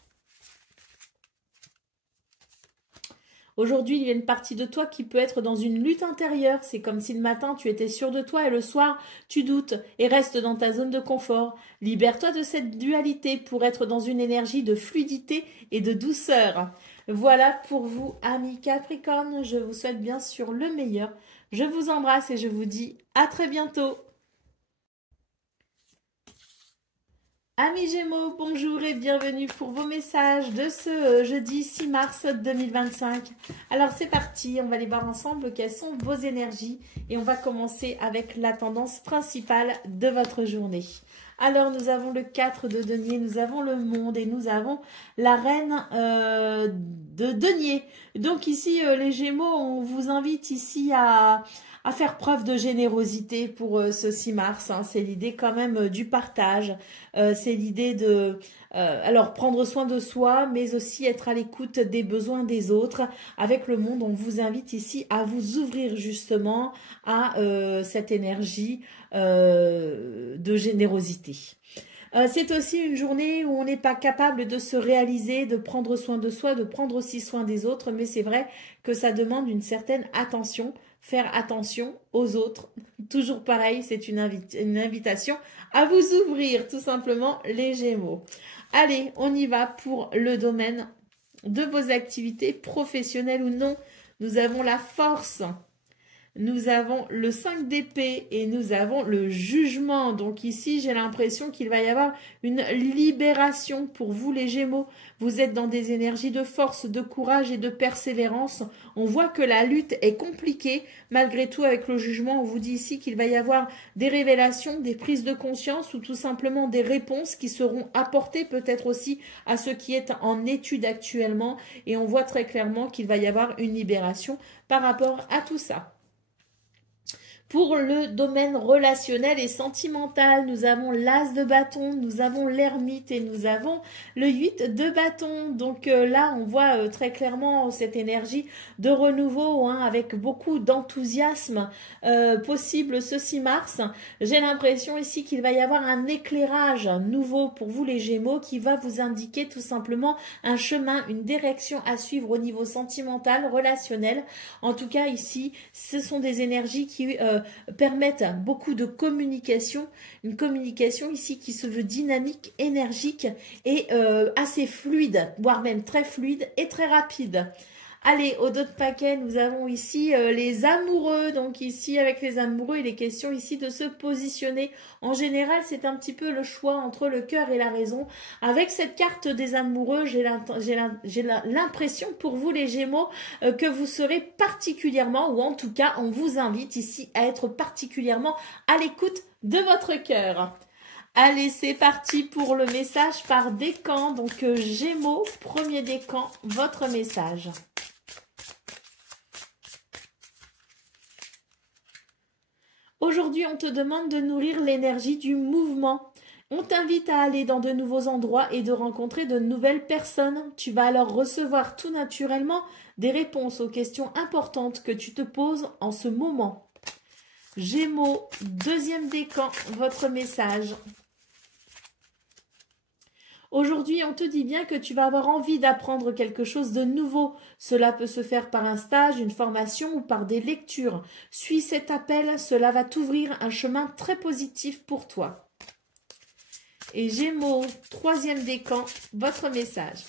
Aujourd'hui, il y a une partie de toi qui peut être dans une lutte intérieure. C'est comme si le matin, tu étais sûr de toi et le soir, tu doutes et restes dans ta zone de confort. Libère-toi de cette dualité pour être dans une énergie de fluidité et de douceur. Voilà pour vous, amis Capricorne. Je vous souhaite bien sûr le meilleur. Je vous embrasse et je vous dis à très bientôt. Amis Gémeaux, bonjour et bienvenue pour vos messages de ce jeudi 6 mars 2025. Alors c'est parti, on va aller voir ensemble quelles sont vos énergies et on va commencer avec la tendance principale de votre journée. Alors nous avons le 4 de denier, nous avons le monde et nous avons la reine de denier. Donc ici les Gémeaux, on vous invite ici à faire preuve de générosité pour ce 6 mars. Hein. C'est l'idée quand même du partage. C'est l'idée de alors prendre soin de soi, mais aussi être à l'écoute des besoins des autres. Avec le monde, on vous invite ici à vous ouvrir justement à cette énergie de générosité. C'est aussi une journée où on n'est pas capable de se réaliser, de prendre soin de soi, de prendre aussi soin des autres, mais c'est vrai que ça demande une certaine attention. Faire attention aux autres. Toujours pareil, c'est une invitation à vous ouvrir, tout simplement, les Gémeaux. Allez, on y va pour le domaine de vos activités professionnelles ou non. Nous avons la force. Nous avons le 5 d'épée et nous avons le jugement. Donc ici, j'ai l'impression qu'il va y avoir une libération pour vous les Gémeaux. Vous êtes dans des énergies de force, de courage et de persévérance. On voit que la lutte est compliquée. Malgré tout, avec le jugement, on vous dit ici qu'il va y avoir des révélations, des prises de conscience ou tout simplement des réponses qui seront apportées peut-être aussi à ce qui est en étude actuellement. Et on voit très clairement qu'il va y avoir une libération par rapport à tout ça. Pour le domaine relationnel et sentimental, nous avons l'as de bâton, nous avons l'ermite et nous avons le 8 de bâton. Donc là, on voit très clairement cette énergie de renouveau hein, avec beaucoup d'enthousiasme possible ce 6 mars. J'ai l'impression ici qu'il va y avoir un éclairage nouveau pour vous les Gémeaux qui va vous indiquer tout simplement un chemin, une direction à suivre au niveau sentimental, relationnel. En tout cas ici, ce sont des énergies qui permettent beaucoup de communication, une communication ici qui se veut dynamique, énergique et assez fluide, voire même très fluide et très rapide. Allez, au dos de paquet, nous avons ici les amoureux. Donc ici, avec les amoureux, il est question ici de se positionner. En général, c'est un petit peu le choix entre le cœur et la raison. Avec cette carte des amoureux, j'ai l'impression pour vous les Gémeaux que vous serez particulièrement, ou en tout cas, on vous invite ici à être particulièrement à l'écoute de votre cœur. Allez, c'est parti pour le message par décan. Donc Gémeaux, premier décan, votre message. Aujourd'hui, on te demande de nourrir l'énergie du mouvement. On t'invite à aller dans de nouveaux endroits et de rencontrer de nouvelles personnes. Tu vas alors recevoir tout naturellement des réponses aux questions importantes que tu te poses en ce moment. Gémeaux, deuxième décan, votre message. Aujourd'hui, on te dit bien que tu vas avoir envie d'apprendre quelque chose de nouveau. Cela peut se faire par un stage, une formation ou par des lectures. Suis cet appel, cela va t'ouvrir un chemin très positif pour toi. Et Gémeaux, troisième décan, votre message.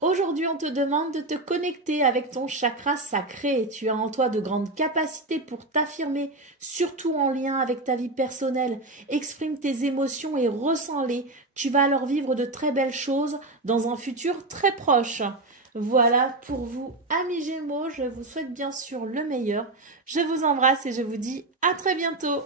Aujourd'hui, on te demande de te connecter avec ton chakra sacré. Tu as en toi de grandes capacités pour t'affirmer, surtout en lien avec ta vie personnelle. Exprime tes émotions et ressens-les. Tu vas alors vivre de très belles choses dans un futur très proche. Voilà pour vous, amis Gémeaux. Je vous souhaite bien sûr le meilleur. Je vous embrasse et je vous dis à très bientôt.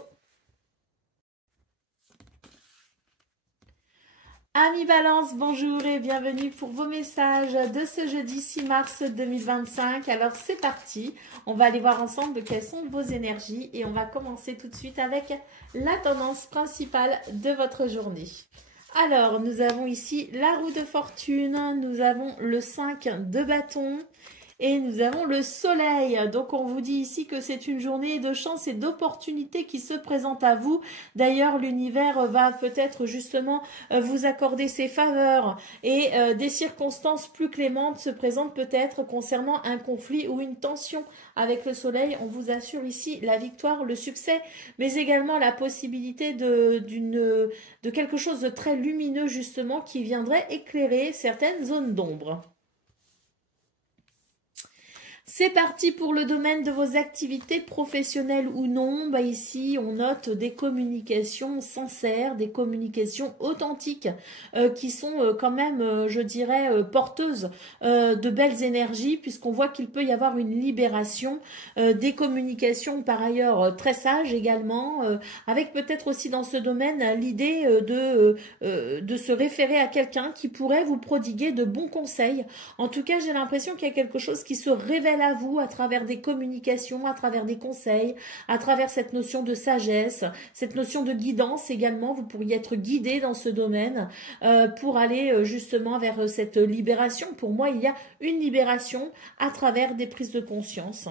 Amis Balance, bonjour et bienvenue pour vos messages de ce jeudi 6 mars 2025. Alors c'est parti, on va aller voir ensemble quelles sont vos énergies et on va commencer tout de suite avec la tendance principale de votre journée. Alors nous avons ici la roue de fortune, nous avons le 5 de bâton. Et nous avons le soleil. Donc, on vous dit ici que c'est une journée de chance et d'opportunités qui se présentent à vous. D'ailleurs, l'univers va peut-être justement vous accorder ses faveurs. Et des circonstances plus clémentes se présentent peut-être concernant un conflit ou une tension. Avec le soleil, on vous assure ici la victoire, le succès, mais également la possibilité de quelque chose de très lumineux justement qui viendrait éclairer certaines zones d'ombre. C'est parti pour le domaine de vos activités professionnelles ou non. Bah ici, on note des communications sincères, des communications authentiques qui sont quand même, je dirais, porteuses de belles énergies puisqu'on voit qu'il peut y avoir une libération, des communications par ailleurs très sages également, avec peut-être aussi dans ce domaine l'idée de se référer à quelqu'un qui pourrait vous prodiguer de bons conseils. En tout cas, j'ai l'impression qu'il y a quelque chose qui se révèle à vous à travers des communications, à travers des conseils, à travers cette notion de sagesse, cette notion de guidance également. Vous pourriez être guidé dans ce domaine pour aller justement vers cette libération. Pour moi, il y a une libération à travers des prises de conscience.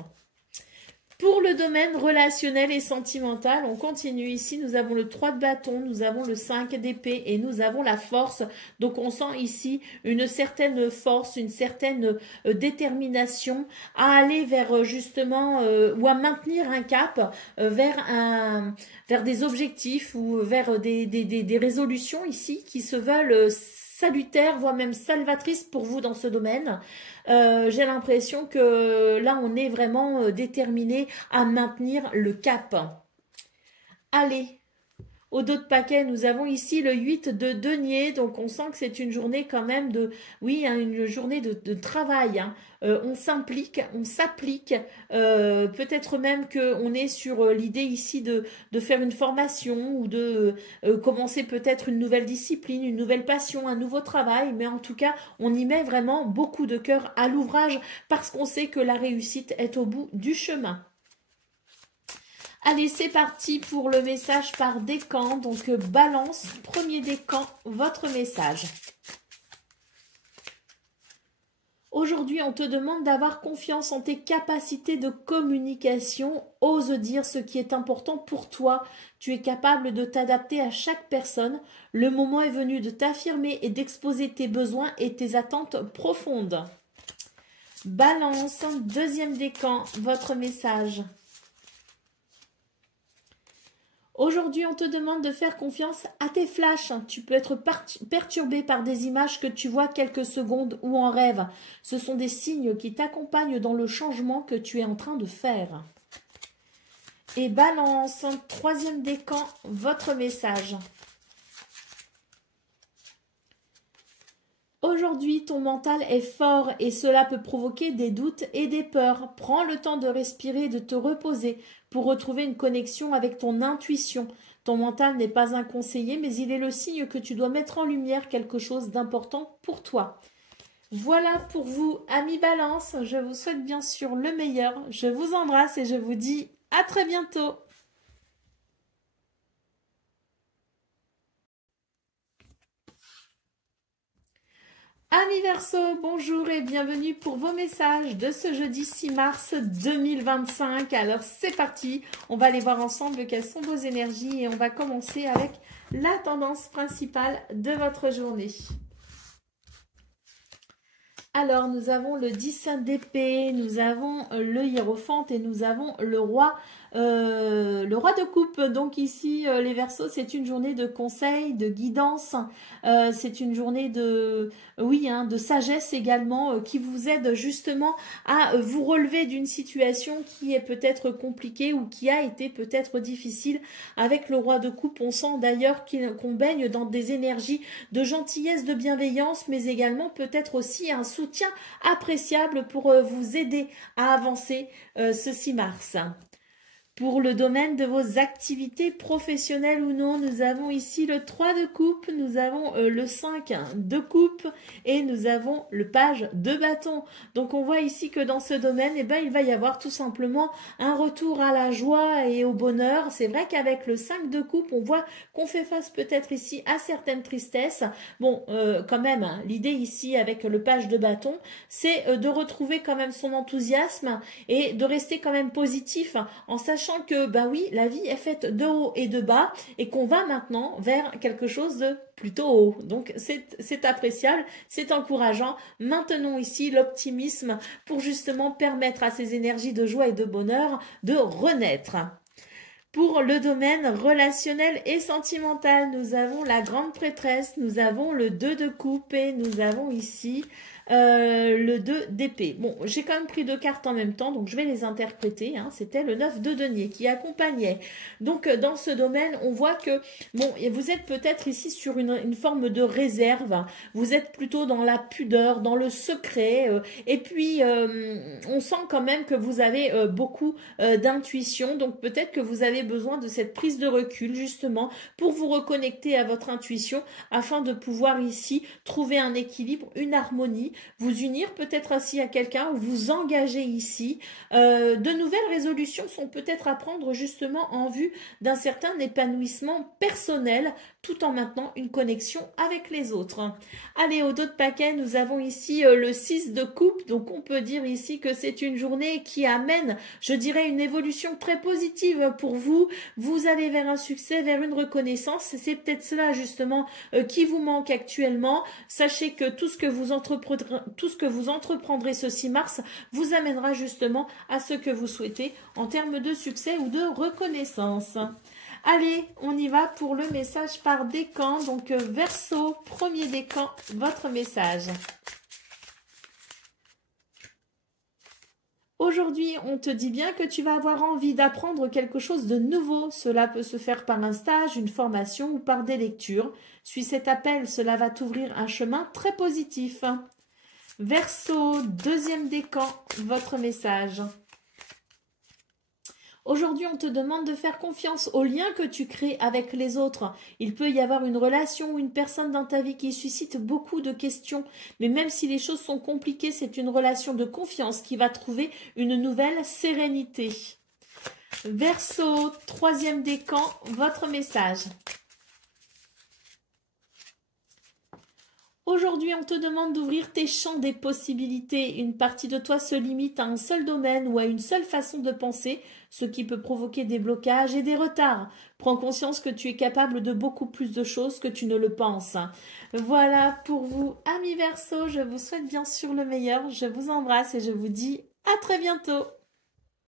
Pour le domaine relationnel et sentimental, on continue ici. Nous avons le 3 de bâton, nous avons le 5 d'épée et nous avons la force. Donc, on sent ici une certaine force, une certaine détermination à aller vers justement ou à maintenir un cap vers des objectifs ou vers des résolutions ici qui se veulent salutaires, voire même salvatrices pour vous dans ce domaine. J'ai l'impression que là, on est vraiment déterminé à maintenir le cap. Allez, au dos de paquet, nous avons ici le 8 de denier. Donc, on sent que c'est une journée quand même de... Oui, hein, une journée de travail. Hein. On s'implique, on s'applique. Peut-être même qu'on est sur l'idée ici de faire une formation ou de commencer peut-être une nouvelle discipline, une nouvelle passion, un nouveau travail. Mais en tout cas, on y met vraiment beaucoup de cœur à l'ouvrage parce qu'on sait que la réussite est au bout du chemin. Allez, c'est parti pour le message par décan. Donc, balance, premier décan, votre message. Aujourd'hui, on te demande d'avoir confiance en tes capacités de communication. Ose dire ce qui est important pour toi. Tu es capable de t'adapter à chaque personne. Le moment est venu de t'affirmer et d'exposer tes besoins et tes attentes profondes. Balance, deuxième décan, votre message. Aujourd'hui, on te demande de faire confiance à tes flashs. Tu peux être perturbé par des images que tu vois quelques secondes ou en rêve. Ce sont des signes qui t'accompagnent dans le changement que tu es en train de faire. Et balance, troisième décan, votre message. Aujourd'hui, ton mental est fort et cela peut provoquer des doutes et des peurs. Prends le temps de respirer et de te reposer pour retrouver une connexion avec ton intuition. Ton mental n'est pas un conseiller, mais il est le signe que tu dois mettre en lumière quelque chose d'important pour toi. Voilà pour vous, amis Balance. Je vous souhaite bien sûr le meilleur. Je vous embrasse et je vous dis à très bientôt. Amis Verseau, bonjour et bienvenue pour vos messages de ce jeudi 6 mars 2025. Alors c'est parti, on va aller voir ensemble quelles sont vos énergies et on va commencer avec la tendance principale de votre journée. Alors nous avons le 10 d'épée, nous avons le hiérophante et nous avons le roi de coupe. Donc ici les Verseaux, c'est une journée de conseil, de guidance, c'est une journée de de sagesse également qui vous aide justement à vous relever d'une situation qui est peut-être compliquée ou qui a été peut-être difficile. Avec le roi de coupe, on sent d'ailleurs qu'on baigne dans des énergies de gentillesse, de bienveillance, mais également peut-être aussi un soutien appréciable pour vous aider à avancer ce 6 mars. Pour le domaine de vos activités professionnelles ou non, nous avons ici le 3 de coupe, nous avons le 5 de coupe et nous avons le page de bâton. Donc on voit ici que dans ce domaine, eh ben, il va y avoir tout simplement un retour à la joie et au bonheur. C'est vrai qu'avec le 5 de coupe, on voit qu'on fait face peut-être ici à certaines tristesses. Bon, quand même, hein, l'idée ici avec le page de bâton, c'est de retrouver quand même son enthousiasme et de rester quand même positif en sachant que, ben oui, la vie est faite de haut et de bas et qu'on va maintenant vers quelque chose de plutôt haut. Donc, c'est appréciable, c'est encourageant. Maintenons ici l'optimisme pour justement permettre à ces énergies de joie et de bonheur de renaître. Pour le domaine relationnel et sentimental, nous avons la grande prêtresse, nous avons le 2 de coupe et nous avons ici le 2 d'épée. Bon, j'ai quand même pris 2 cartes en même temps, donc je vais les interpréter. Hein. C'était le 9 de denier qui accompagnait. Donc, dans ce domaine, on voit que, bon, vous êtes peut-être ici sur une forme de réserve. Vous êtes plutôt dans la pudeur, dans le secret. Et puis, on sent quand même que vous avez beaucoup d'intuition. Donc, peut-être que vous avez besoin de cette prise de recul, justement, pour vous reconnecter à votre intuition, afin de pouvoir ici trouver un équilibre, une harmonie, vous unir peut-être ainsi à quelqu'un ou vous engager ici. De nouvelles résolutions sont peut-être à prendre justement en vue d'un certain épanouissement personnel tout en maintenant une connexion avec les autres. Allez, au dos de paquet, nous avons ici le 6 de coupe. Donc, on peut dire ici que c'est une journée qui amène, je dirais, une évolution très positive pour vous. Vous allez vers un succès, vers une reconnaissance. C'est peut-être cela justement qui vous manque actuellement. Sachez que tout ce que vous entreprendrez ce 6 mars vous amènera justement à ce que vous souhaitez en termes de succès ou de reconnaissance. Allez, on y va pour le message par décan. Donc, Verseau, premier décan, votre message. Aujourd'hui, on te dit bien que tu vas avoir envie d'apprendre quelque chose de nouveau. Cela peut se faire par un stage, une formation ou par des lectures. Suis cet appel, cela va t'ouvrir un chemin très positif. Verseau, deuxième décan, votre message. Aujourd'hui, on te demande de faire confiance aux liens que tu crées avec les autres. Il peut y avoir une relation ou une personne dans ta vie qui suscite beaucoup de questions. Mais même si les choses sont compliquées, c'est une relation de confiance qui va trouver une nouvelle sérénité. Verseau, troisième décan, votre message. Aujourd'hui, on te demande d'ouvrir tes champs des possibilités. Une partie de toi se limite à un seul domaine ou à une seule façon de penser, ce qui peut provoquer des blocages et des retards. Prends conscience que tu es capable de beaucoup plus de choses que tu ne le penses. Voilà pour vous, amis Verseau. Je vous souhaite bien sûr le meilleur. Je vous embrasse et je vous dis à très bientôt.